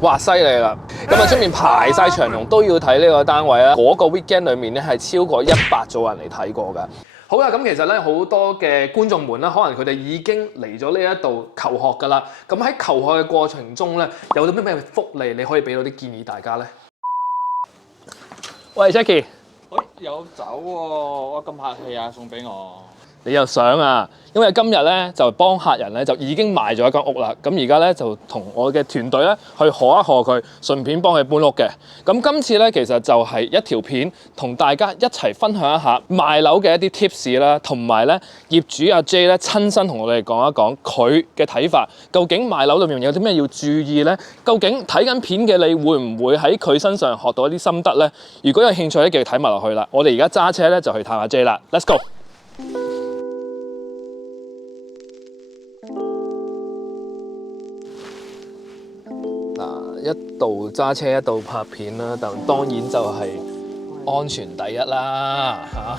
哇，犀利啦！咁啊，出面排晒長龍都要睇呢個單位啦。嗰個 weekend 裏面咧係超過100組人嚟睇過㗎。好啦，咁其實咧好多嘅觀眾們啦，可能佢哋已經嚟咗呢一度求學㗎啦。咁喺求學嘅過程中咧，有啲咩福利你可以俾到啲建議大家咧？喂 Jackie， 喂，有酒喎，哇咁客氣啊，送俾我。你又想啊？因為今日咧就幫客人咧就已經賣咗一間屋啦，咁而家咧就同我嘅團隊咧去賀一賀佢，順便幫佢搬屋嘅。咁今次咧其實就係一條片，同大家一齊分享一下賣樓嘅一啲 tips 啦，同埋咧業主阿 J 咧親身同我哋講一講佢嘅睇法，究竟賣樓裏面有啲咩要注意咧？究竟睇緊片嘅你會唔會喺佢身上學到一啲心得咧？如果有興趣咧，繼續睇埋落去啦。我哋而家揸車咧就去探阿 J 啦 ，Let's go！一度揸車一度拍片啦，但當然就係安全第一啦嚇。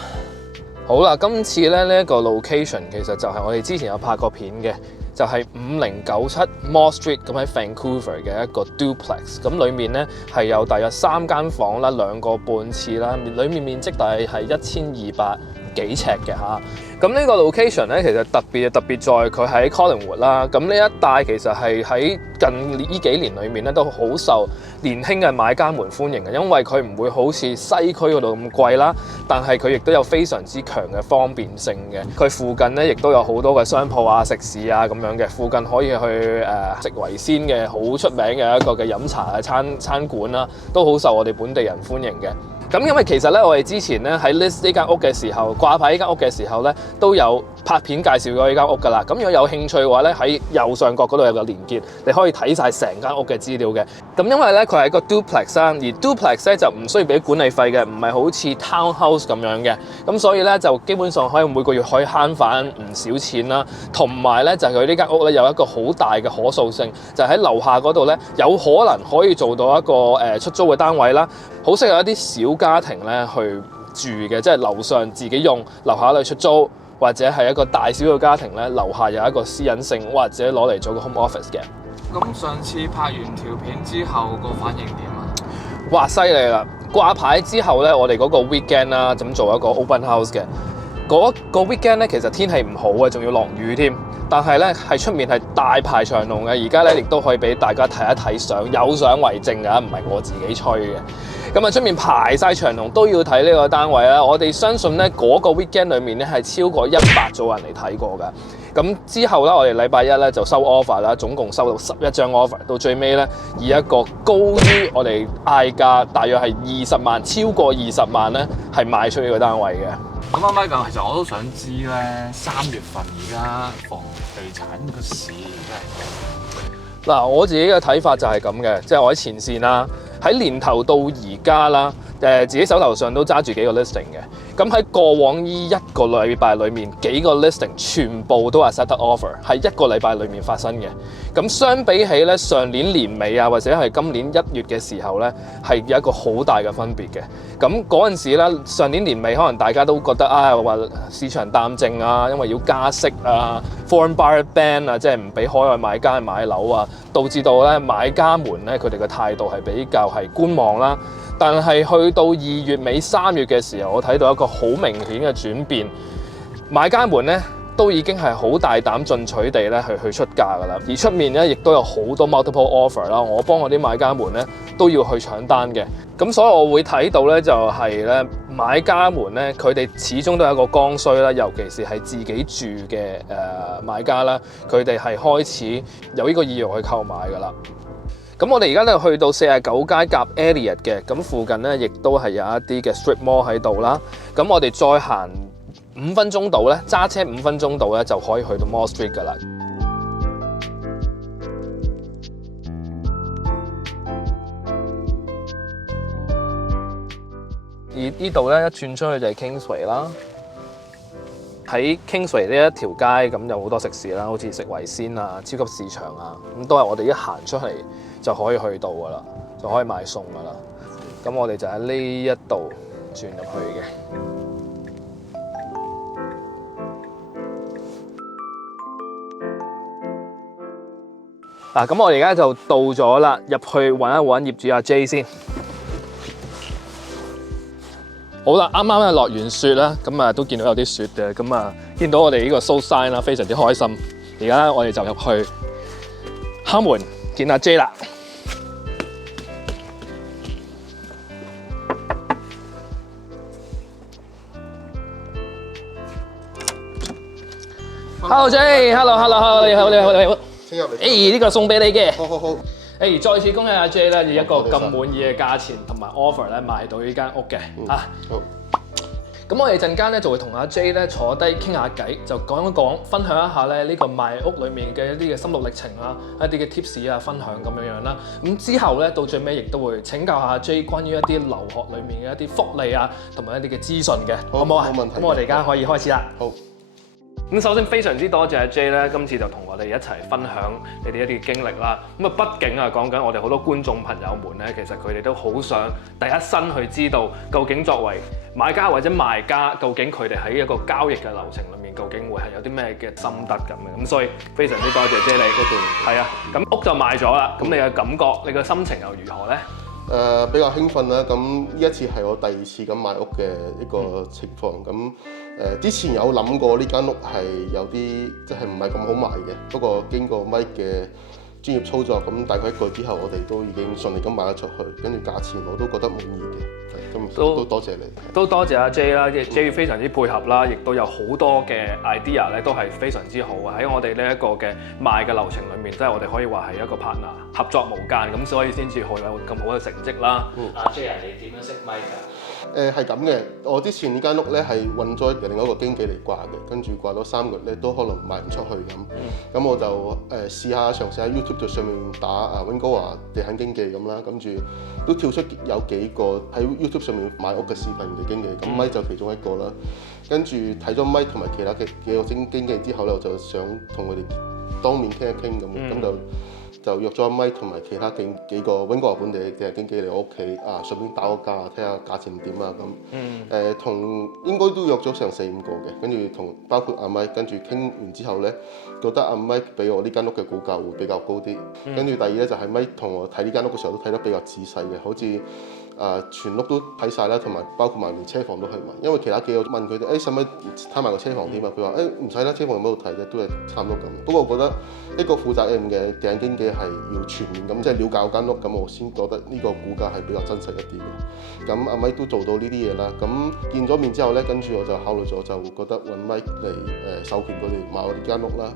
好啦，今次咧呢一個 location 其實就係我哋之前有拍過片嘅，就係5097 Mall Street 咁喺 Vancouver 嘅一個 duplex。咁裡面咧係有大約3間房啦，2個半廁啦，裡面面積大約係1200幾尺嘅嚇。咁呢個 location 咧，其實特別在佢喺 Collingwood 啦。咁呢一帶其實係喺近呢幾年裏面咧，都好受年輕嘅買家們歡迎嘅，因為佢唔會好似西區嗰度咁貴啦，但係佢亦都有非常之強嘅方便性嘅。佢附近咧亦都有好多嘅商鋪啊、食肆啊咁樣嘅，附近可以去食維鮮嘅好出名嘅一個嘅飲茶嘅餐館啦，都好受我哋本地人歡迎嘅。咁因為其實咧，我哋之前咧喺 list 呢間屋嘅時候，掛牌呢間屋嘅時候咧，都有拍片介紹過呢間屋㗎啦。咁如果有興趣嘅話咧，喺右上角嗰度有個連結，你可以睇晒成間屋嘅資料嘅。咁因為咧佢係一個 duplex 啦，而 duplex 咧就唔需要俾管理費嘅，唔係好似 townhouse 咁樣嘅。咁所以咧就基本上可以每個月可以慳返唔少錢啦。同埋咧就係佢呢間屋咧有一個好大嘅可塑性，就喺樓下嗰度咧有可能可以做到一個出租嘅單位啦。好適合一啲小家庭咧去住嘅，即係樓上自己用，樓下嚟出租，或者係一個大小嘅家庭咧，樓下有一個私隱性，或者攞嚟做個 home office 嘅。咁上次拍完條片之後個反應點啊？哇，犀利啦！掛牌之後咧，我哋嗰個 weekend 啦，咁做一個 open house 嘅。嗰個 weekend 咧，其實天氣唔好啊，仲要落雨添。但係咧，係出面係大排長龍嘅。而家咧，亦都可以俾大家睇一睇相，有相為證㗎，唔係我自己吹嘅。咁啊，出面排晒長龍都要睇呢個單位啦。我哋相信咧，嗰個 weekend 裏面咧係超過100組人嚟睇過㗎。咁之後咧，我哋禮拜一咧就收 offer 啦，總共收到11張 offer。到最尾咧，以一個高於我哋嗌價，大約係20萬，超過20萬咧，係賣出呢個單位嘅。咁啱啱講，其實我都想知咧，3月份而家房地產個市真係嗱，我自己嘅睇法就係咁嘅，即係我喺前線啦，喺年頭到而家啦，自己手頭上都揸住幾個 listing 嘅。咁喺過往呢1個禮拜裏面，幾個 listing 全部都係 set offer， 係1個禮拜裏面發生嘅。咁相比起咧上年年尾啊，或者係今年1月嘅時候咧，係有一個好大嘅分別嘅。咁嗰陣時咧，上年年尾可能大家都覺得話市場淡靜啊，因為要加息啊 ，foreign buyer ban 啊，即係唔俾海外買家去買樓啊，導致到咧買家們咧佢哋嘅態度係比較係觀望啦。但係去到2月尾3月嘅時候，我睇到一個好明顯嘅轉變，買家們咧都已經係好大膽進取地咧去出價㗎啦，而出面咧亦都有好多 multiple offer 啦，我幫我啲買家們咧都要去搶單嘅，咁所以我會睇到咧就係咧買家們咧佢哋始終都係一個剛需啦，尤其是係自己住嘅買家啦，佢哋係開始有呢個意欲去購買㗎啦。咁我哋而家咧去到49街夾 Elliott 嘅，咁附近咧亦都係有一啲嘅 strip mall 喺度啦。咁我哋再行5分鐘度咧，揸車5分鐘度咧就可以去到 Mall Street 㗎啦。而呢度咧一轉出去就係 Kingsway 啦。喺 Kingsway 呢一條街咁有好多食肆啦，好似食維鮮啊、超級市場啊，咁都係我哋一行出嚟就可以去到㗎啦，就可以買餸㗎啦。咁我哋就喺呢一度轉入去嘅。嗱，咁我哋而家就到咗啦，入去揾一揾業主阿 J 先。好啦，啱啱落完雪啦，咁啊都見到有啲雪嘅，咁啊見到我哋呢個 show sign 啦，非常之開心。而家我哋就入去敲門見阿 J 啦。Hello J，Hello，你好。請入嚟。呢個送俾你嘅。好。再次恭喜阿 J 咧，以一個咁滿意嘅價錢同埋 offer 咧買到呢間屋嘅。好。咁我哋陣間咧就會同阿 J 咧坐低傾下偈，就講一講，分享一下咧呢個賣屋裡面嘅一啲嘅心路歷程啦，一啲嘅 tips 啊，分享咁樣啦。咁之後咧到最尾亦都會請教下阿 J 關於一啲留學裡面嘅一啲福利啊，同埋一啲嘅資訊嘅，好唔好啊？冇問題。咁我哋而家可以開始啦。好。咁首先非常之多謝阿 J 咧，今次就同我哋一齊分享你哋一啲經歷啦。咁啊，畢竟啊講緊我哋好多觀眾朋友們咧，其實佢哋都好想第一身去知道，究竟作為買家或者賣家，究竟佢哋喺一個交易嘅流程裡面，究竟會係有啲咩嘅心得咁嘅。咁所以非常之多謝 J 你嗰段。係啊，咁屋就賣咗啦。咁你嘅感覺，你嘅心情又如何咧？比較興奮啦，咁呢一次係我第二次咁買屋嘅一個情況。咁之前有諗過呢間屋係有啲即係唔係咁好賣嘅，不過經過 Mike 嘅專業操作，咁大概1個月之後，我哋都已經順利咁賣得出去，跟住價錢我都覺得滿意嘅。咁都多謝你。都多謝阿 J 啦，J 非常之配合啦，亦都有好多嘅 idea 咧，都係非常之好啊！喺我哋呢一個嘅賣嘅流程裏面，即係我哋可以話係一個 partner 合作無間，咁所以先至會有咁好嘅成績啦。阿 J 啊，你點樣識 Mike 㗎？係咁嘅，我之前呢間屋咧係揾咗另外一個經紀嚟掛嘅，跟住掛咗3個月咧都可能賣唔出去咁，咁我就嘗試喺 YouTube 上面打溫哥華地產經紀咁啦，跟住都跳出有幾個喺 YouTube 上面買屋嘅視頻嘅經紀，咁 Mike 就其中一個啦。跟住睇咗 Mike 同埋其他嘅幾個經紀之後咧，我就想同佢哋當面傾一傾咁，就約咗 Mike 同埋其他幾個溫哥華本地嘅經紀嚟我屋企順便打個價，睇下價錢點啊咁。同應該都約咗成4-5個嘅，跟住同包括阿 Mike，跟住傾完之後咧，覺得阿 Mike 俾我呢間屋嘅估價會比較高啲。跟住第二咧就係 Mike 同我睇呢間屋嘅時候都睇得比較仔細嘅，好似全屋都睇晒啦，同埋包括埋連車房都去埋。因為其他幾個問佢哋使唔使睇埋個車房添啊？佢話唔使啦，車房喺邊度睇啫，都係差唔多咁。不過我覺得一個負責任嘅地產經紀係要全面咁即係了解間屋，咁我先覺得呢個估價係比較真實一啲嘅。咁阿 Mike 都做到呢啲嘢啦。咁見咗面之後咧，跟住我就考慮咗，就覺得揾 Mike 嚟授權佢哋買我呢間屋啦。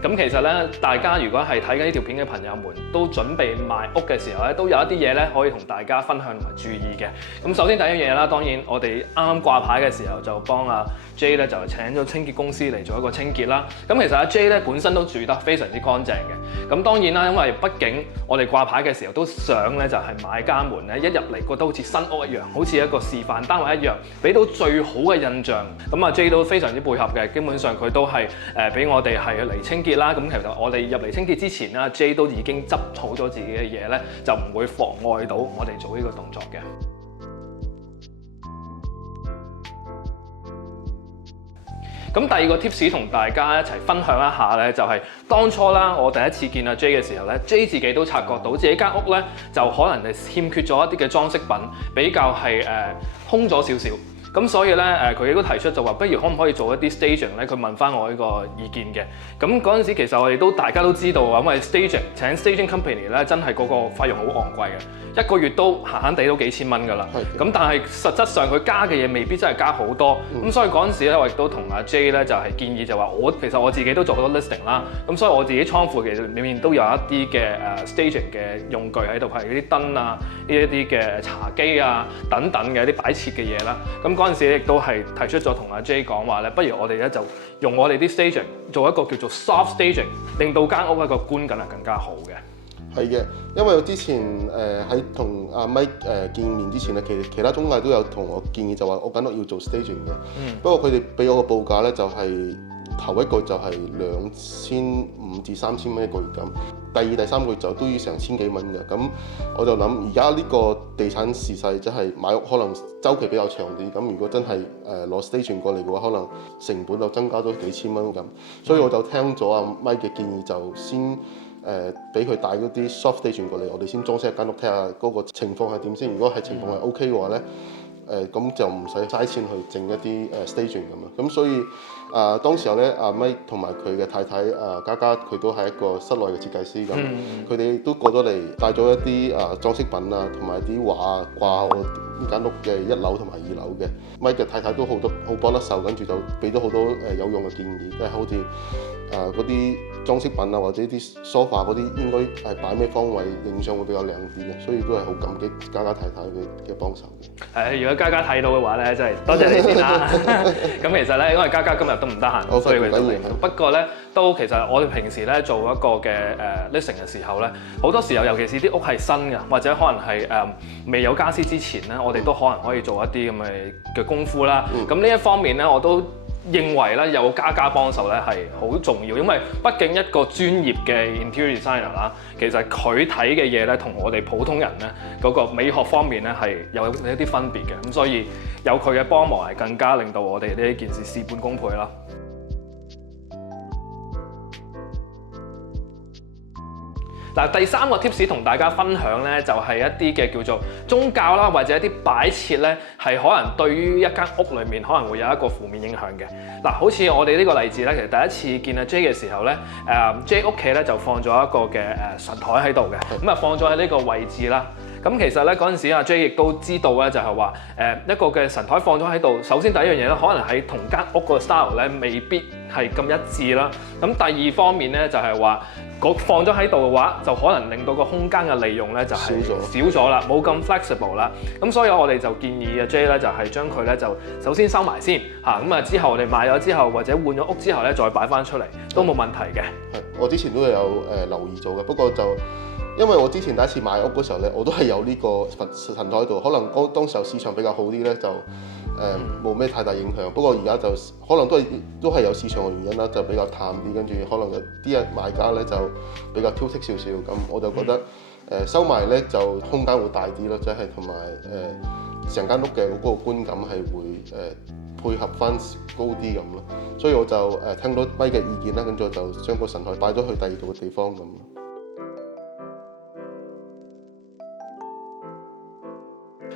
咁其實咧，大家如果係睇緊呢條片嘅朋友們，都準備賣屋嘅時候咧，都有一啲嘢咧可以同大家分享同埋注意嘅。咁首先第一樣嘢啦，當然我哋啱啱掛牌嘅時候就幫阿 J 咧就請咗清潔公司嚟做一個清潔啦。咁其實阿 J 咧本身都住得非常之乾淨嘅。咁當然啦，因為畢竟我哋掛牌嘅時候都想咧就係買家們咧一入嚟覺得好似新屋一樣，好似一個示範單位一樣，俾到最好嘅印象。咁阿 J 都非常之配合嘅，基本上佢都係俾我哋係嚟清潔啦。咁其實我哋入嚟清潔之前啦 ，J 都已經執好咗自己嘅嘢咧，就唔會妨礙到我哋做呢個動作嘅。咁第二個 tips 同大家一齊分享一下咧，就係當初啦，我第一次見阿 J 嘅時候咧 ，J 自己都察覺到自己間屋咧就可能係欠缺咗一啲嘅裝飾品，比較係空咗少少。咁所以咧，佢亦都提出就話，不如可唔可以做一啲 staging 咧？佢問翻我呢個意見嘅。咁嗰陣時其實我哋都大家都知道啊，因為請 staging company 咧，真係嗰個費用好昂貴嘅，1個月都閒閒地都幾千蚊㗎啦。咁但係實質上佢加嘅嘢未必真係加好多。咁所以嗰陣時咧，我亦都同阿 J 咧就係建議就話，其實我自己都做好多 listing 啦。咁所以我自己倉庫其實裡面都有一啲嘅staging 嘅用具喺度，譬如嗰啲燈啊，呢一啲嘅茶几啊等等嘅一啲擺設嘅嘢啦。咁嗰陣時亦都係提出咗同阿 J 講話咧，不如我哋咧就用我哋啲 staging 做一個叫做 soft staging， 令到間屋一個觀感係更加好嘅。係嘅，因為我之前喺同阿 Mike 見面之前咧，其他中介都有同我建議，就話我間屋要做 staging 嘅。不過佢哋俾我個報價咧就係頭一個就係2500至3000蚊一個月咁，第二、第三個月就都要成千幾蚊嘅。咁我就諗而家呢個地產時勢，即係買屋可能周期比較長啲。咁如果真係攞 staging 過嚟嘅話，可能成本就增加咗幾千蚊咁。所以我就聽咗阿 Mike 嘅建議，就先俾佢帶嗰啲 soft staging 過嚟，我哋先裝飾一間屋，睇下嗰個情況係點先。如果係情況係 OK 嘅話咧，咁就唔使嘥錢去整一啲staging 咁樣。咁所以當時候咧，阿 Mike 同埋佢嘅太太嘉嘉，佢都係一個室內嘅設計師咁，佢哋都過咗嚟帶咗一啲裝飾品啊，同埋啲畫掛我呢間屋嘅1樓同埋2樓嘅。Mike 嘅太太都好幫得手，跟住就俾咗好多有用嘅建議，即係好似嗰啲裝飾品啊，或者啲 sofa 嗰啲應該係擺咩方位，影相會比較靚啲嘅。所以都係好感激嘉嘉太太嘅幫手嘅。如果嘉嘉睇到嘅話咧，真係多謝你先啦。咁其實咧，因為嘉嘉今日都唔得閒，所以佢就嚟。不過咧，都其實我哋平時咧做一個嘅listing 嘅時候咧，好多時候尤其是啲屋係新嘅，或者可能係未有家私之前咧，我哋都可能可以做一啲咁嘅功夫啦。咁呢一方面咧，我都認為咧有嘉嘉幫手咧係好重要，因為畢竟一個專業嘅 interior designer 啦，其實佢睇嘅嘢咧同我哋普通人咧嗰個美學方面咧係有一啲分別嘅，咁所以有佢嘅幫忙係更加令到我哋呢件事事半功倍啦。嗱，第三個 tips 同大家分享咧，就係一啲嘅叫做宗教啦，或者一啲擺設咧，係可能對於一間屋裏面可能會有一個負面影響嘅。嗱，好似我哋呢個例子咧，其實第一次見阿 J 嘅時候咧，J 屋企咧就放咗一個嘅神台喺度嘅，咁啊放咗喺呢個位置啦。咁其實咧嗰陣時阿 J 亦都知道咧，就係話一個嘅神台放咗喺度，首先第一樣嘢咧，可能喺同間屋個 style 咧未必係咁一致啦。咁第二方面咧就係話，放咗喺度嘅話，就可能令到個空間嘅利用咧就係少咗啦，冇咁 flexible 啦。咁所以我哋就建議阿 J 咧就係將佢咧就首先收埋先嚇，咁啊之後我哋買咗之後或者換咗屋之後咧再擺翻出嚟都冇問題嘅。係，我之前都有留意做嘅，不過就因為我之前第一次買屋嗰時候咧，我都係有呢個神台喺度，可能當時候市場比較好啲咧就冇咩太大影響。不過而家就可能都係有市場嘅原因啦，就比較淡啲，跟住可能有啲買家咧就比較挑剔少少，咁我就覺得收埋咧就空間會大啲咯，即係同埋成間屋嘅嗰個觀感係會配合翻高啲咁咯。所以我就聽到Mike嘅意見啦，跟住我就將個神台擺咗去第二度嘅地方咁。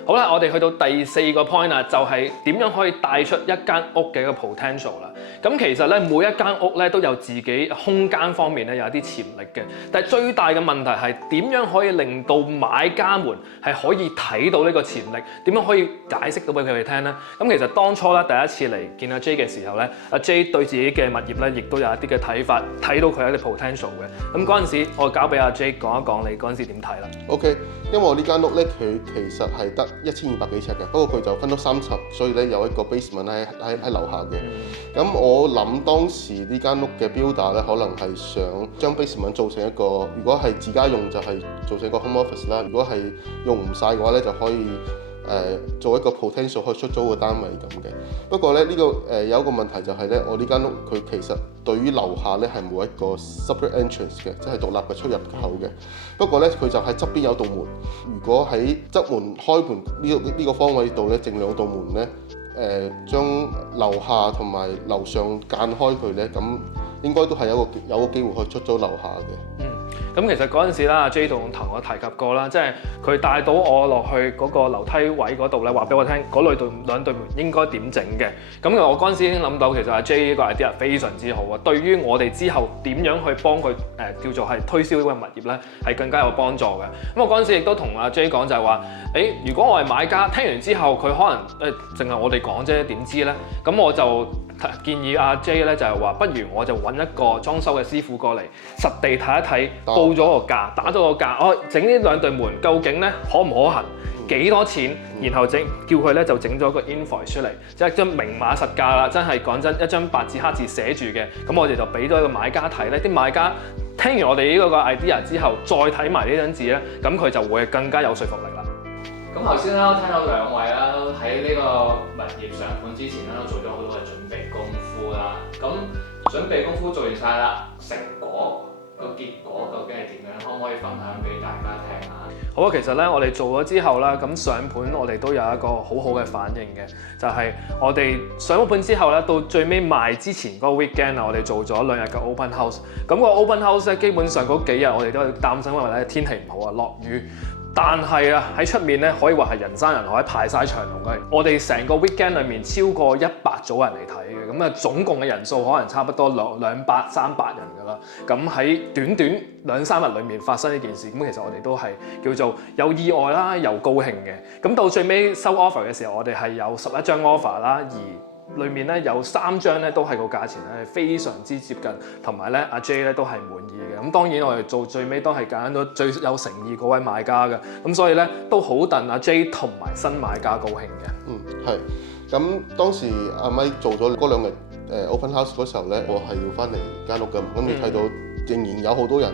好啦，我哋去到第4個 point 啦，就係點樣可以帶出一間屋嘅一個 potential 啦。咁其實咧，每一間屋咧都有自己空間方面咧有一啲潛力嘅，但係最大嘅問題係點樣可以令到買家們係可以睇到呢個潛力，點樣可以解釋到俾佢哋聽咧？咁其實當初咧第一次嚟見阿 J 嘅時候咧，阿 J 對自己嘅物業咧亦都有一啲嘅睇法，睇到佢有一啲 potential 嘅。咁嗰陣時，我交俾阿 J 講一講你嗰陣時點睇啦。OK， 因為我呢間屋咧，佢其實係得1200幾尺嘅，不過佢就分咗3層，所以咧有一個 basement 喺樓下嘅。咁我諗當時呢間屋嘅 builder 咧，可能係想將 basement 做成一個，如果係自家用就係做成一個 home office 啦，如果係用唔晒嘅話咧，就可以做一個 potential 可以出租嘅單位咁嘅。不過咧呢個有一個問題就係咧，我呢間屋佢其實對於樓下咧係冇一個 separate entrance 嘅，即係獨立嘅出入口嘅。不過咧佢就喺側邊有道門，如果喺側門開門呢個方位度咧，剩2道門咧，將樓下同埋樓上間開佢咧，咁應該都係有個機會可以出租樓下嘅。咁其實嗰陣時啦，阿 J 同我提及過啦，即係佢帶到我落去嗰個樓梯位嗰度咧，話俾我聽嗰兩對門應該點整嘅。咁我嗰陣時已經諗到，其實阿 J 呢個 idea 非常之好啊！對於我哋之後點樣去幫佢叫做係推銷呢個物業咧，係更加有幫助嘅。咁我嗰陣時亦都同阿 J 講就係話，如果我係買家，聽完之後佢可能淨係我哋講啫，點知咧？咁我就建議阿 J 咧就係話，不如我就揾一個裝修嘅師傅過嚟，實地睇一睇，報咗個價，打咗個價，整呢2對門究竟咧可唔可行？幾多錢？然後叫佢咧就整咗個 invoice 出嚟，即係一張明碼實價啦，真係講真一張白紙黑字寫住嘅。咁我哋就俾咗一個買家睇咧，啲買家聽完我哋呢個 idea 之後，再睇埋呢張紙咧，咁佢就會更加有說服力啦。咁頭先啦，聽到兩位啦喺呢個物業上盤之前啦，都做咗好多嘅準備功夫啦。咁準備功夫做完晒啦，成果個結果究竟係點樣？可唔可以分享俾大家聽下？好啊，其實咧我哋做咗之後啦，咁上盤我哋都有一個好好嘅反應嘅，就係、我哋上咗盤之後咧，到最尾賣之前嗰個 weekend 啊，我哋做咗2日嘅 open house。咁個 open house 咧，基本上嗰幾日我哋都係擔心，因為咧天氣唔好啊，落雨。但係啊，喺出面咧可以話係人山人海，排晒長龍嘅。我哋成個 weekend 裏面超過100組人嚟睇嘅，咁啊總共嘅人數可能差不多200-300人㗎啦。咁喺短短2-3日裏面發生呢件事，咁其實我哋都係叫做有意外啦，又高興嘅。咁到最尾收 offer 嘅時候，我哋係有11張 offer 啦，而裏面咧有3張咧都係個價錢咧非常之接近，同埋咧阿 J 咧都係滿意嘅。咁當然我哋做最尾都係揀咗最有誠意嗰位買家嘅，咁所以咧都好戥阿 J 同埋新買家高興嘅。係。咁當時阿 Mike 做咗嗰2日open house 嗰時候咧，我係要翻嚟間屋㗎，咁你睇到仍然有好多人。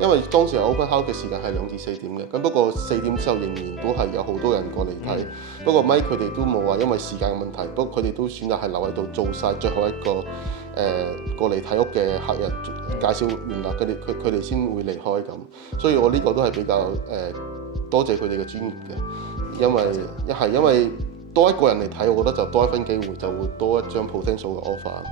因為當時 open house 嘅時間係2至4點嘅，咁不過4點之後仍然都係有好多人過嚟睇。不過 Mike 佢哋都冇話因為時間嘅問題，不過佢哋都選擇係留喺度做晒最後一個過嚟睇屋嘅客人介紹完啦，佢哋先會離開咁。所以我呢個都係比較多謝佢哋嘅專業嘅，因為多一個人嚟睇，我覺得就多一分機會，就會多一張 potential 嘅 offer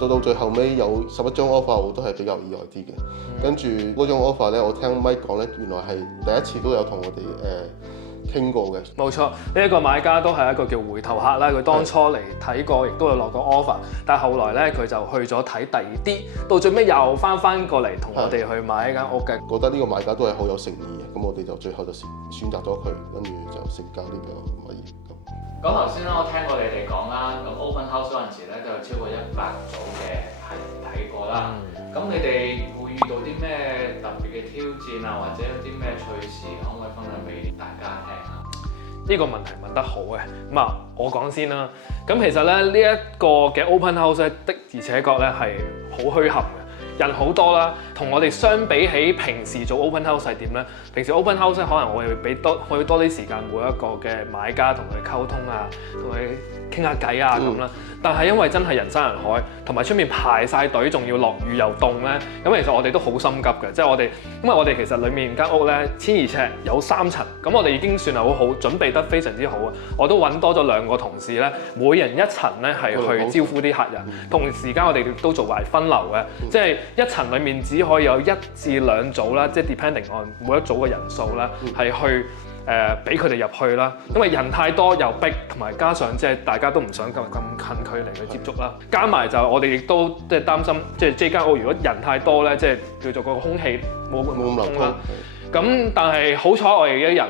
咁。到最後尾有11張 offer，我都係比較意外啲嘅。跟住嗰張 offer 咧，我聽 Mike 講咧，原來係第一次都有同我哋傾過嘅。冇錯，呢一個買家都係一個叫回頭客啦。佢當初嚟睇過，亦都有落過 offer，但係後來咧佢就去咗睇第二啲，到最尾又翻過嚟同我哋去買一間屋嘅。覺得呢個買家都係好有誠意嘅，咁我哋就最後就選擇咗佢，跟住就成交呢個物業。咁頭先咧，我聽過你哋講啦，咁 open house 嗰陣時咧都有超過100組嘅客人睇過啦。咁你哋會遇到啲咩特別嘅挑戰啊，或者有啲咩趣事，可唔可以分享俾大家聽啊？呢個問題問得好嘅，咁啊我講先啦。咁其實咧呢一個嘅 open house 咧的而且確咧係好墟冚嘅。人好多啦，同我哋相比起平時做 open house 係點咧？平時 open house 可能我哋會可以多啲時間每一個嘅買家同佢溝通啊，同佢傾下偈啊咁啦。但係因為真係人山人海，同埋出面排晒隊，仲要落雨又凍咧，咁其實我哋都好心急嘅。即係因為我哋其實裡面間屋咧1200尺有3層，咁我哋已經算係好好，準備得非常之好啊！我都揾多咗2個同事咧，每人1層咧係去招呼啲客人，同時間我哋都做埋分流嘅，即係一層裡面只可以有1至2組啦，即係 depending on 每一組嘅人數啦，係去俾佢哋入去啦。因為人太多又逼，同埋加上即係大家都唔想咁近距離去接觸啦。加埋就我哋亦都即係擔心，即係間屋如果人太多咧，即係叫做個空氣冇咁流通啦。咁但係好彩我哋嘅人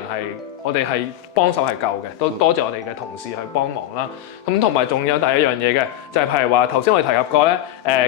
我哋係幫手係夠嘅，都多謝我哋嘅同事去幫忙啦。咁同埋仲有第一樣嘢嘅，就係譬如話頭先我哋提及過咧，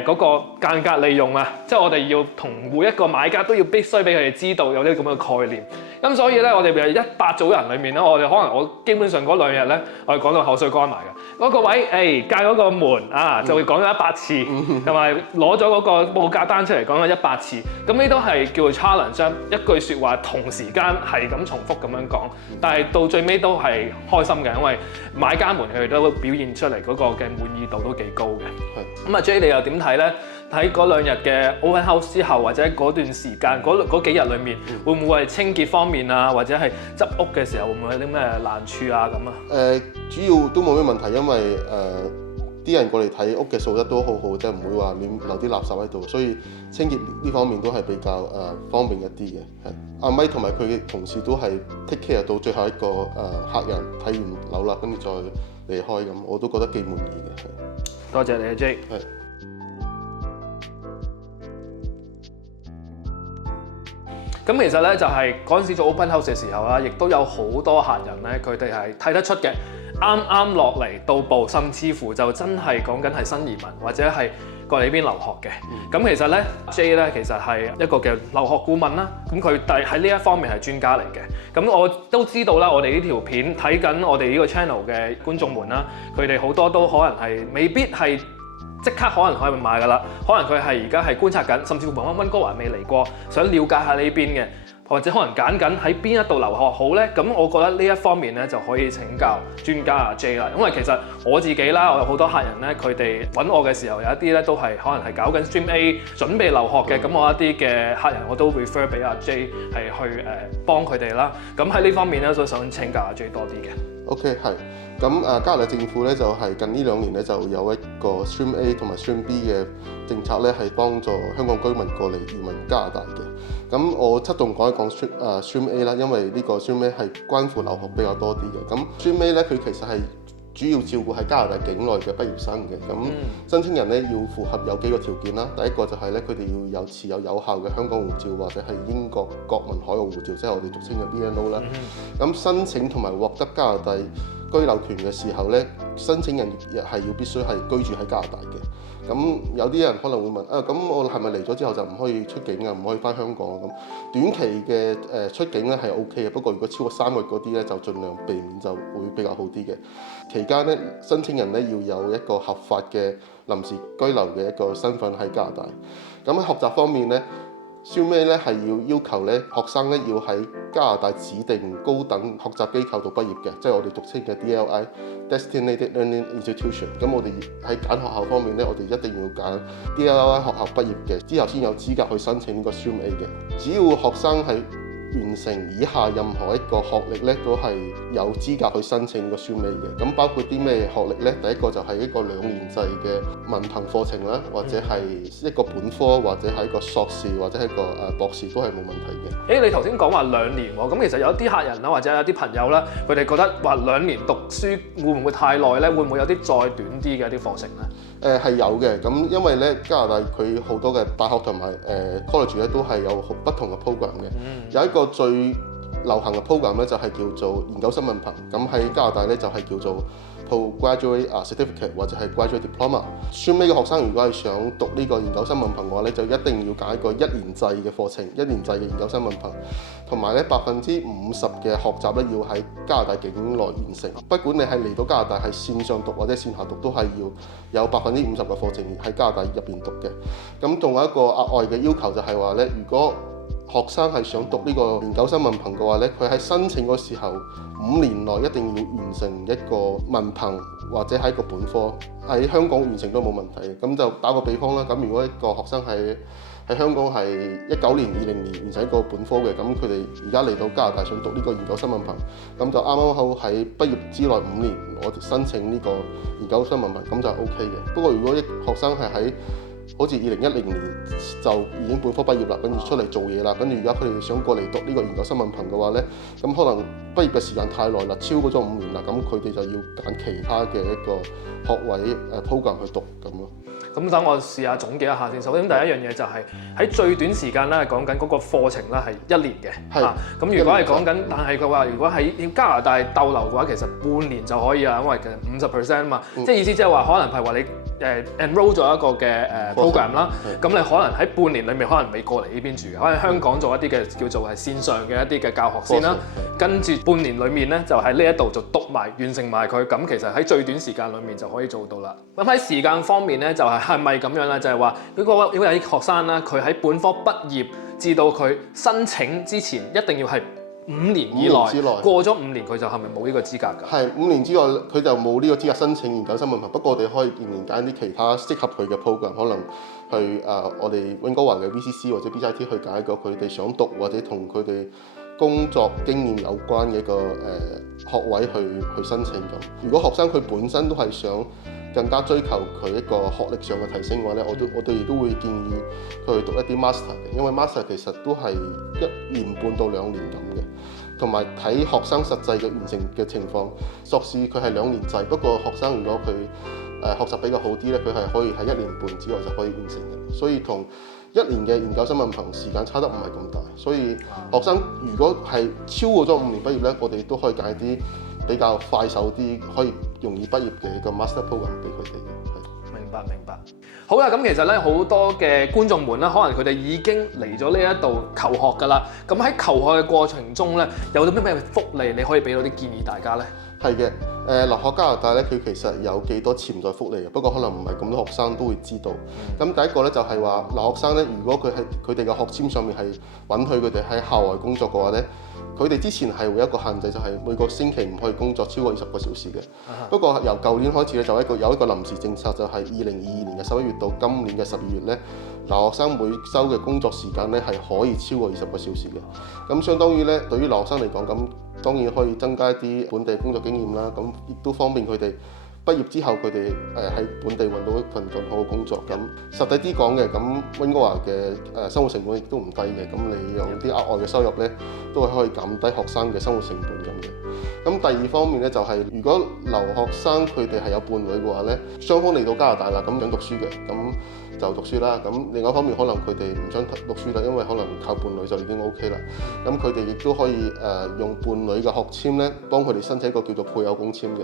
嗰個間隔利用啊，即係我哋要同每一個買家都要必須俾佢哋知道有啲咁嘅概念。咁所以咧，我哋譬如100組人裏面咧，我哋可能我基本上嗰2日咧，我哋講到口水乾埋嘅。嗰個位戒嗰個門啊，就會講咗100次，同埋攞咗嗰個報價單出嚟講咗100次。咁呢都係叫做 challenge，一句説話同時間係咁重複咁樣講。但係到最尾都係開心嘅，因為買家們佢哋都表現出嚟嗰個嘅滿意度都幾高嘅。咁啊 J 你又點睇咧？喺嗰2日嘅 open house 之後，或者嗰段時間嗰幾日裡面，會唔會係清潔方面啊，或者係執屋嘅時候會唔會有啲咩難處啊咁啊？主要都冇咩問題，因為啲人過嚟睇屋嘅素質都好好，即係唔會話亂留啲垃圾喺度，所以清潔呢方面都係比較方便一啲嘅。係阿 Mike 同埋佢嘅同事都係 take care 到最後一個客人睇完樓啦，跟住再離開咁，我都覺得幾滿意嘅。多謝你啊 J。咁其實咧就係嗰陣時做 open house 嘅時候啦，亦都有好多客人咧，佢哋係睇得出嘅，啱落嚟到埗，甚至乎就真係講緊係新移民或者係過嚟呢邊留學嘅。咁其實咧 J 咧其實係一個嘅留學顧問啦，咁佢喺呢一方面係專家嚟嘅。咁我都知道啦，我哋呢條片睇緊我哋呢個 channel 嘅觀眾們啦，佢哋好多都可能係未必係即刻可能可以買㗎啦。可能佢係而家係觀察緊，甚至乎溫哥華未嚟過，想了解下呢邊嘅。或者可能揀緊喺邊一度留學好咧，咁我覺得呢一方面咧就可以請教專家阿 J 啦。因為其實我自己啦，我有好多客人咧，佢哋揾我嘅時候有一啲咧都係可能係搞緊 Stream A 準備留學嘅，咁我一啲嘅客人我都 refer 俾阿 J 係去幫佢哋啦。咁喺呢方面咧都想請教阿 J 多啲嘅。OK 係。咁加拿大政府咧就係近呢2年咧就有一個 Stream A 同埋 Stream B 嘅政策咧，係幫助香港居民過嚟移民加拿大嘅。咁我側重講一講Stream A 啦，因為呢個 Stream A 係關乎留學比較多啲嘅。咁 Stream A 咧佢其實係主要照顧喺加拿大境內嘅畢業生嘅。咁申請人咧要符合有幾個條件啦。第一個就係咧佢哋要持有有效嘅香港護照或者係英國國民海外護照，即係我哋俗稱嘅 BNO 啦。咁申請同埋獲得加拿大居留權嘅時候咧，申請人亦係要必須係居住喺加拿大嘅。咁有啲人可能會問咁我係咪嚟咗之後就唔可以出境啊？唔可以翻香港啊？咁短期嘅出境咧係 OK 嘅，不過如果超過3個月嗰啲咧就盡量避免就會比較好啲嘅。期間咧申請人咧要有一個合法嘅臨時居留嘅一個身份喺加拿大。咁喺學習方面咧，Stream A咧係要求咧學生咧要喺加拿大指定高等學習機構度畢業嘅，即係我哋俗稱嘅 DLI（Designated Learning Institution）。咁我哋喺揀學校方面咧，我哋一定要揀 DLI 學校畢業嘅，之後先有資格去申請呢個 Stream A 嘅。只要學生係完成以下任何一個學歷咧，都係有資格去申請個 Stream A 嘅。咁包括啲咩學歷咧？第一個就係一個2年制嘅文憑課程啦，或者係一個本科，或者係一個碩士，或者係一個博士都係冇問題嘅。你頭先講話2年喎，咁其實有啲客人啦，或者有啲朋友啦，佢哋覺得話2年讀書會唔會太耐咧？會唔會有啲再短啲嘅一啲課程咧？係有嘅，咁因為咧加拿大佢好多嘅大學同埋college 咧都係有不同嘅 program 嘅。有一個最流行嘅 program 咧就係叫做研究生文憑，咁喺加拿大咧就係叫做 postgraduate certificate 或者係 graduate diploma。Stream A 嘅學生如果係想讀呢個研究生文憑嘅話咧，就一定要揀一個1年制嘅課程，1年制嘅研究生文憑，同埋咧50%嘅學習咧要喺加拿大境內完成。不管你係嚟到加拿大係線上讀或者線下讀，都係要有50%嘅課程喺加拿大入邊讀嘅。咁仲有一個額外嘅要求就係話咧，如果學生係想讀呢個研究生文憑嘅話咧，佢喺申請嗰時候5年內一定要完成一個文憑或者係一個本科，喺香港完成都冇問題嘅。咁就打個比方啦，咁如果一個學生喺香港係19年、20年完成一個本科嘅，咁佢哋而家嚟到加拿大想讀呢個研究生文憑，咁就啱啱好喺畢業之內5年，我哋申請呢個研究生文憑，咁就 OK 嘅。不過如果一學生係喺好似2010年就已經本科畢業啦，跟住出嚟做嘢啦，跟住而家佢哋想過嚟讀呢個研究生文憑嘅話咧，咁可能畢業嘅時間太耐啦，超過咗5年啦，咁佢哋就要揀其他嘅一個學位program去讀咁咯。咁等我試下總結一下先。首先第一樣嘢就係喺最短時間咧，講緊嗰個課程咧係1年嘅。係。咁如果係講緊，但係佢話如果喺加拿大逗留嘅話，其實半年就可以啦，因為其實50%啊嘛。即係意思即係話，可能係話你enroll 咗一個嘅program 啦，咁你可能喺半年裡面可能未過嚟呢邊住嘅，可能香港做一啲嘅叫做係線上嘅一啲嘅教學先啦，跟住半年裡面咧就喺呢一度就讀埋完成埋佢，咁其實喺最短時間裡面就可以做到啦。咁喺時間方面咧就係咪咁樣咧？就係話如果有啲學生啦，佢喺本科畢業至到佢申請之前一定要係5年以內，過咗5年佢就係咪冇呢個資格㗎？係5年之內佢就冇呢個資格申請研究生文憑。不過我哋可以仍然揀啲其他適合佢嘅 program， 可能去我哋溫哥華嘅 VCC 或者 BIT 去揀一個佢哋想讀或者同佢哋工作經驗有關嘅一個學位去申請咁。如果學生佢本身都係想更加追求佢一個學歷上嘅提升嘅話咧，我哋亦都會建議佢去讀一啲 master 嘅，因為 master 其實都係1年半到2年咁嘅，同埋睇學生實際嘅完成嘅情況。碩士佢係2年制，不過學生如果佢學習比較好啲咧，佢係可以喺1年半之內就可以完成嘅，所以同1年嘅研究生文憑時間差得唔係咁大。所以學生如果係超過咗5年畢業咧，我哋都可以揀啲比較快手啲，可以容易畢業嘅一個 master program 俾佢哋嘅。明白。好啦，咁其實咧好多嘅觀眾們啦，可能佢哋已經嚟咗呢一度求學㗎啦。咁喺求學嘅過程中咧，有啲咩福利你可以俾到啲建議大家咧？係嘅，留學加拿大咧，佢其實有幾多潛在福利嘅，不過可能唔係咁多學生都會知道。咁第一個咧就係話留學生咧，如果佢哋嘅學簽上面係允許佢哋喺校外工作嘅話咧，佢哋之前係會有一個限制，就係每個星期唔可以工作超過20個小時嘅。不過由舊年開始咧，就有一個臨時政策，就係2022年嘅11月到今年嘅12月咧，留學生每週嘅工作時間咧係可以超過20個小時嘅。咁相當於咧，對於留學生嚟講，咁當然可以增加一啲本地工作經驗啦。咁亦都方便佢哋畢業之後，佢哋喺本地揾到一份更好嘅工作。咁實際啲講嘅，咁溫哥華嘅生活成本亦都唔低嘅。咁你有啲額外嘅收入咧，都係可以減低學生嘅生活成本咁嘅。咁第二方面咧，就係如果留學生佢哋係有伴侶嘅話咧，雙方嚟到加拿大啦，咁想讀書嘅，咁就讀書啦。咁另外一方面，可能佢哋唔想讀書啦，因為可能靠伴侶就已經 OK 啦。咁佢哋亦都可以用伴侶嘅學簽咧，幫佢哋申請一個叫做配偶工簽嘅。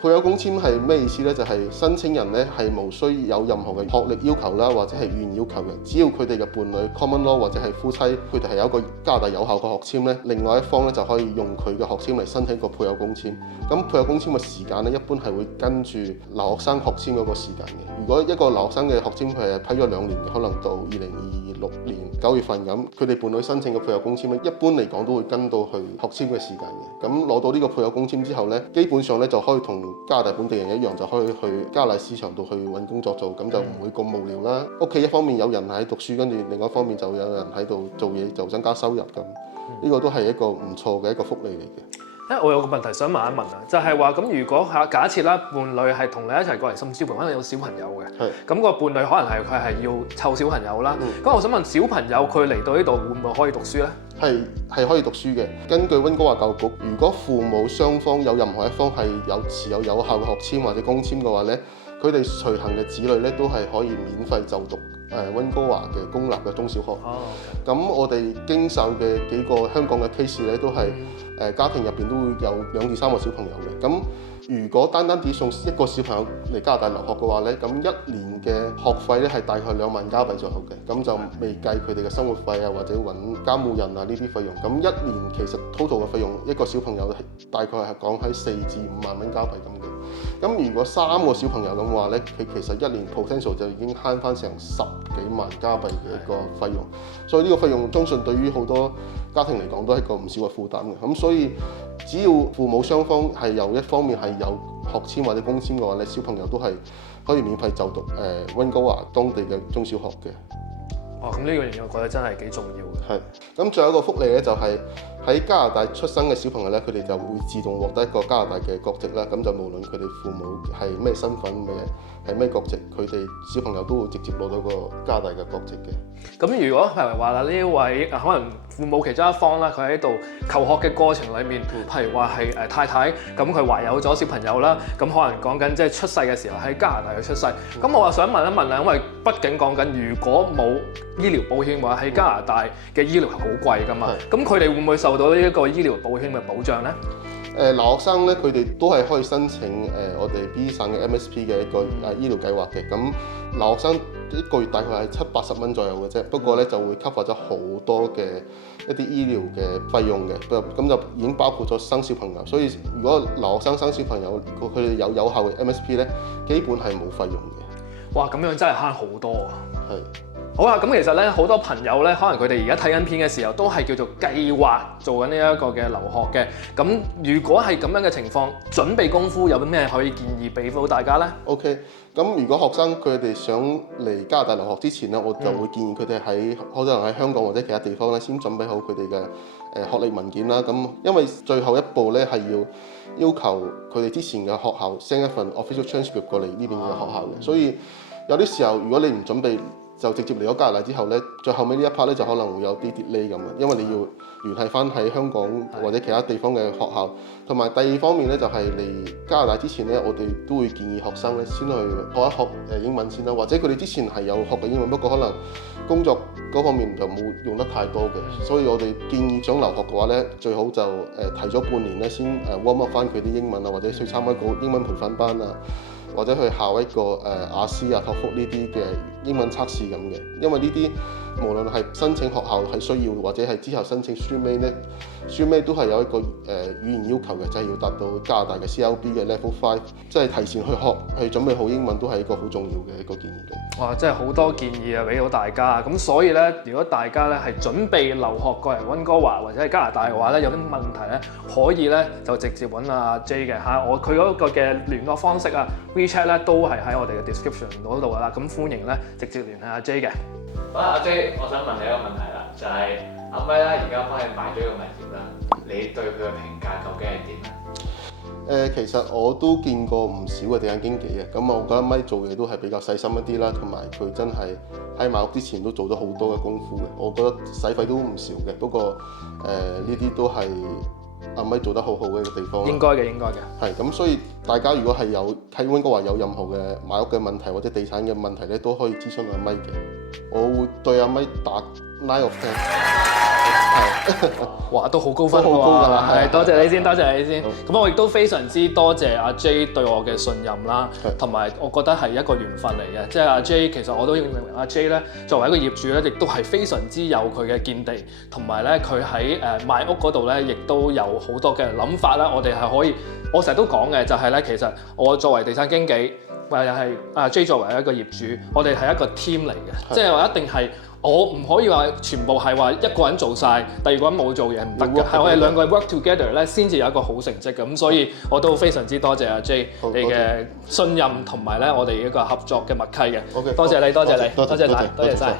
配偶工簽係咩意思呢？就係申請人咧係無需有任何嘅學歷要求啦，或者係語言要求嘅，只要佢哋嘅伴侶 common law 或者係夫妻，佢哋係有一個加拿大有效嘅學簽咧，另外一方咧就可以用佢嘅學簽嚟申請個配偶工簽。咁配偶工簽嘅時間咧，一般係會跟住留學生學簽嗰個時間嘅。如果一個留學生嘅學簽佢係批咗2年嘅，可能到2026年9月份咁，佢哋伴侶申請嘅配偶工簽咧，一般嚟講都會跟到去學簽嘅時間嘅。咁攞到呢個配偶工簽之後咧，基本上咧就可以同加拿大本地人一樣，就可以去加拿大市場度去揾工作做，咁就唔會咁無聊啦。屋企一方面有人喺讀書，跟住另外一方面就有人喺度做嘢，就增加收入咁。呢個都係一個唔錯嘅一個福利嚟嘅。因為我有個問題想問一問啊，就係話咁，如果假設啦，伴侶係同你一齊過嚟，甚至乎可能有小朋友嘅，咁個伴侶可能係佢係要湊小朋友啦。咁我想問小朋友佢嚟到呢度會唔會可以讀書呢？係可以讀書嘅。根據溫哥華教育局，如果父母雙方有任何一方係持有有效嘅學簽或者工簽嘅話咧，佢哋隨行嘅子女咧都係可以免費就讀溫哥華嘅公立嘅中小學。咁我哋經手嘅幾個香港嘅 case 咧，都係家庭入邊都會有2至3個小朋友嘅。咁如果單只送一個小朋友嚟加拿大留學嘅話咧，咁1年嘅學費咧係大概2萬加幣左右嘅，咁就未計佢哋嘅生活費啊或者揾監護人啊呢啲費用。咁1年其實 total 嘅費用一個小朋友大概係講喺4至5萬蚊加幣咁嘅。咁如果3個小朋友咁話咧，佢其實1年 potential 就已經慳翻成10幾萬加幣嘅一個費用。所以呢個費用相信對於好多家庭嚟講都係一個唔少嘅負擔嘅。咁所以只要父母雙方係有一方面係有學簽或者工簽嘅話咧，小朋友都係可以免費就讀溫哥華當地嘅中小學嘅。哇！咁呢個嘢我覺得真係幾重要嘅。係。咁仲有一個福利咧，就係喺加拿大出生嘅小朋友咧，佢哋就會自動獲得一個加拿大嘅國籍啦。咁就無論佢哋父母係咩身份係咩國籍，佢哋小朋友都會直接攞到個加拿大嘅國籍嘅。咁如果譬如話啦，呢一位可能父母其中一方啦，佢喺度求學嘅過程裏面，譬如話係太太，咁佢懷有咗小朋友啦，咁可能講緊即係出世嘅時候喺加拿大去出世。咁我又想問一問啦，因為畢竟講緊如果冇醫療保險嘅話，喺加拿大嘅醫療係好貴㗎嘛，咁佢哋會唔會受到呢一個醫療保險嘅保障呢？留學生咧，佢哋都係可以申請我哋 B 省嘅 MSP 嘅一個醫療計劃嘅。咁留學生一個月大概係70-80蚊左右嘅啫，不過咧就會 cover 咗好多嘅一啲醫療嘅費用嘅，咁就已經包括咗生小朋友。所以如果留學生生小朋友，如果佢哋有效嘅 MSP 咧，基本係冇費用嘅。哇！咁樣真係慳好多啊！係。好啦，咁其實咧好多朋友咧，可能佢哋而家睇緊片嘅時候，都係叫做計劃做緊呢一個嘅留學嘅。咁如果係咁樣嘅情況，準備功夫有啲咩可以建議俾到大家呢？ OK， 咁如果學生佢哋想嚟加拿大留學之前咧，我就會建議佢哋可能喺香港或者其他地方咧，先準備好佢哋嘅學歷文件啦。咁因為最後一步咧係要求佢哋之前嘅學校 send 一份 official transcript 過嚟呢邊嘅學校嘅，所以有啲時候如果你唔準備，就直接嚟咗加拿大之後咧，最後尾呢一 part 咧就可能會有啲 delay 咁嘅，因為你要聯繫翻喺香港或者其他地方嘅學校，同埋第二方面咧就係嚟加拿大之前咧，我哋都會建議學生咧先去學一學英文先啦，或者佢哋之前係有學過英文，不過可能工作嗰方面就冇用得太多嘅，所以我哋建議想留學嘅話咧，最好就提咗半年咧先warm up 翻佢啲英文啊，或者去參加個英文培訓班啊。或者去考一個雅思啊、托福呢啲嘅英文測試咁嘅，因為呢啲無論係申請學校係需要，或者係之後申請 Streammate 咧，Streammate 都係有一個語言要求嘅，就係要達到加拿大嘅 CLB 嘅 Level 5，即係提前去學去準備好英文都係一個好重要嘅一個建議嚟。哇！真係好多建議啊，俾到大家。咁所以咧，如果大家咧係準備留學過嚟溫哥華或者係加拿大嘅話咧，有啲問題咧，可以咧就直接揾阿 J 嘅嚇。佢嗰個嘅聯絡方式啊 ，WeChat 咧都係喺我哋嘅 description 嗰度啦。咁歡迎咧直接聯繫阿 J 嘅。好啦，阿 J，我想問你一個問題啦，就係阿咪咧而家幫你買咗個物業啦，你對佢嘅評價究竟係點咧？其實我都見過唔少嘅地產經紀嘅，咁我覺得咪做嘢都係比較細心一啲啦，同埋佢真係喺買屋之前都做咗好多嘅功夫嘅，我覺得使費都唔少嘅。不過呢啲都係阿咪做得好好嘅一個地方。應該嘅，應該嘅。係咁，所以大家如果係有喺溫哥華有任何嘅買屋嘅問題或者地產嘅問題咧，都可以諮詢阿咪嘅。我會對阿咪打9 of 10。哇，都好高分喎！都好高㗎啦，係多謝你先，多謝你先。好咁我亦都非常之多謝阿 J 對我嘅信任啦，同埋我覺得係一個緣分嚟嘅。即係阿 J 其實我都認為阿 J 咧作為一個業主咧，亦都係非常之有佢嘅見地，同埋咧佢喺賣屋嗰度咧，亦都有好多嘅諗法啦。我哋係可以，我成日都講嘅就係咧，其實我作為地產經紀，或者係阿 J 作為一個業主，我哋係一個 team 嚟嘅，即係話一定係。我唔可以話全部係話一個人做晒，第二個人冇做嘢唔得嘅，係我哋兩個 work together 咧，先至有一個好成績嘅。咁所以我都非常之多謝阿 J 你嘅信任同埋咧我哋一個合作嘅默契嘅。多謝你，多謝你，多謝晒，多謝晒。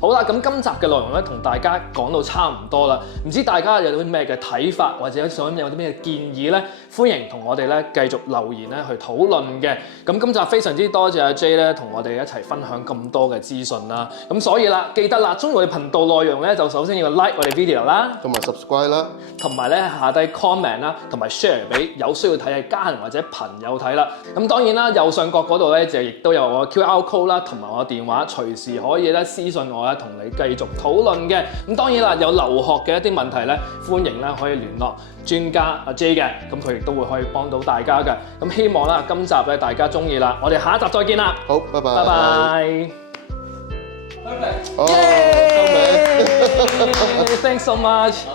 好啦，咁今集嘅內容咧，同大家講到差唔多啦。唔知大家有啲咩嘅睇法，或者想有啲咩建議咧，歡迎同我哋咧繼續留言咧去討論嘅。咁今集非常之多謝阿 J 咧，同我哋一齊分享咁多嘅資訊啦。咁所以啦，記得啦，中意我哋頻道內容咧，就首先要 like 我哋 video 啦，同埋 subscribe 啦，同埋咧下低 comment 啦，同埋 share 俾有需要睇嘅家人或者朋友睇啦。咁當然啦，右上角嗰度咧就亦都有我嘅 QR code 啦，同埋我嘅電話，隨時可以咧私信我啦，同你繼續討論嘅。咁當然啦，有留學嘅一啲問題咧，歡迎咧可以聯絡專家阿 J 嘅，咁佢亦都會可以幫到大家嘅。咁希望啦，今集咧大家中意啦，我哋下一集再見啦。好，拜拜。拜拜。好， Yay! Thanks so much.